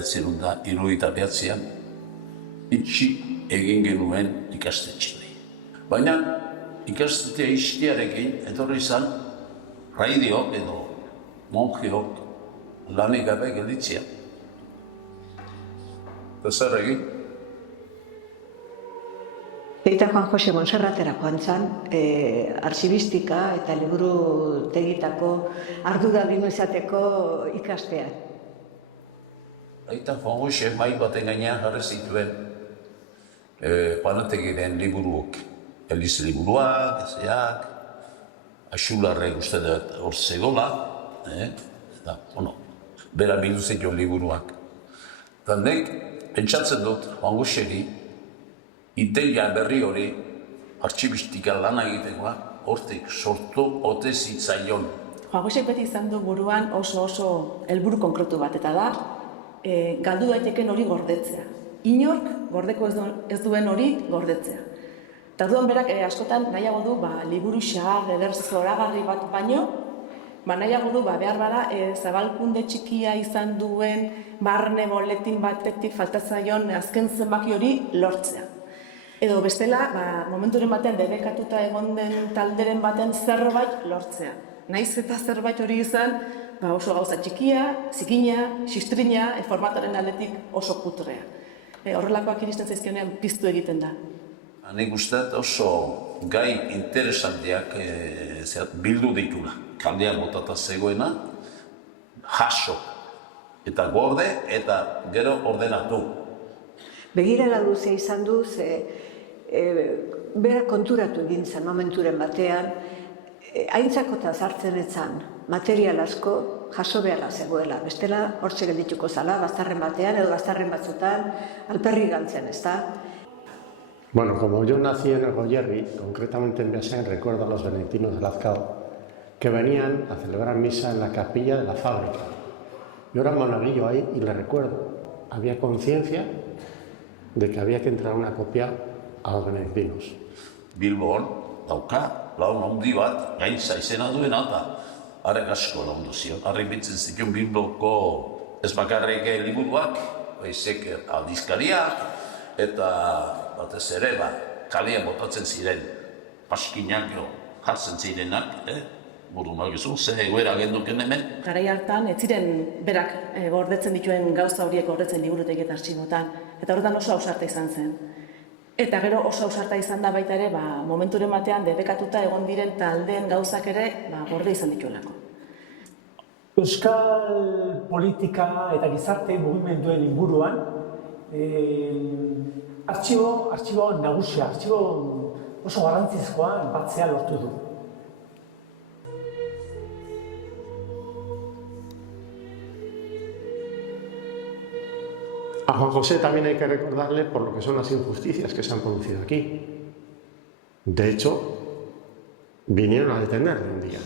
1979an, itxi egin genuen ikastetxeari. Baina ikastetxea ixtearekin etorri izan raideok edo monjeok lanik gabe gelditzea. Eta zer egin? Eta Juan Jose Montserratera joan zan, artxibistika eta liburu tegitako arduradun izateko ikastean. Aita Juan Jose mai baten gainean jarri zituen Panategiren liburuok. Eliz liburuak, ezeak, Axularrek uste dut hor zegoela, bera bildu zituen liburuak. Eta nek, pentsatzen dut Juan Joseri, ideia berri hori, artxibistika lana egitekoa, hortik sortu ote zitzaion. Juan Josek beti izan du buruan oso helburu konkretu bat, eta da, galdu daiteken hori gordetzea. Inork gordeko ez duen hori gordetzea. Eta duan berak askotan nahiago du liburu xahar, eder zoragarri bat baino, nahiago du behar bada zabalkunde txikia izan duen barne boletin batetik faltatzaion azken zenbaki hori lortzea. Edo bestela, momenturen batean debekatuta egon den talderen baten zerbait lortzea. Naiz eta zerbait hori izan, oso gauza txikia, zikina, xistrina, formatoren aldetik oso kutrea. Horrelakoak iristen zaizkionean piztu egiten da. Nik usteet oso gai interesanteak bildu ditula. Kaldean botata zegoena, jaso, eta gorde, eta gero ordenatu. Begirala luzea izan du, bera konturatu egin zen momenturen batean, aintzakota zartzen etzan, material asko jaso beharra zegoela. Bestela, hortxe geldituko zala, baztarren batean edo baztarren batzutan, alperri galtzen, ez da? Bueno, como yo nací en el Goierri, concretamente en Beasain, recuerdo a los benedictinos de Lazcao, que venían a celebrar misa en la capilla de la fábrica. Yo era monaguillo ahí y le recuerdo. Había conciencia de que había que entregar una copia a los benedictinos. Bilbon dauka, laun handi bat, gaintza izena duena eta harek asko laundu zion. Harrek bitzen zituen Bilboko ez bakarrik liburuak, baizik aldizkariak eta batez ere kalean botatzen ziren paskinak jartzen zirenak, burunak ezu, ze egoera genduken hemen. Garai hartan, ez ziren berak gordetzen dituen gauza horiek gordetzen liburutegi eta artxibotan, eta horretan oso ausarta izan zen. Eta gero oso ausarta izan da baita ere, momenturen batean debekatuta egon diren taldeen gauzak ere gorde izan dituelako. Euskal politika eta gizarte mugimenduen inguruan, artxibo nagusia, artxibo oso garrantzizkoa batzea lortu du. A Juan José también hay que recordarle por lo que son las injusticias que se han producido aquí. De hecho, vinieron a detenerle un día.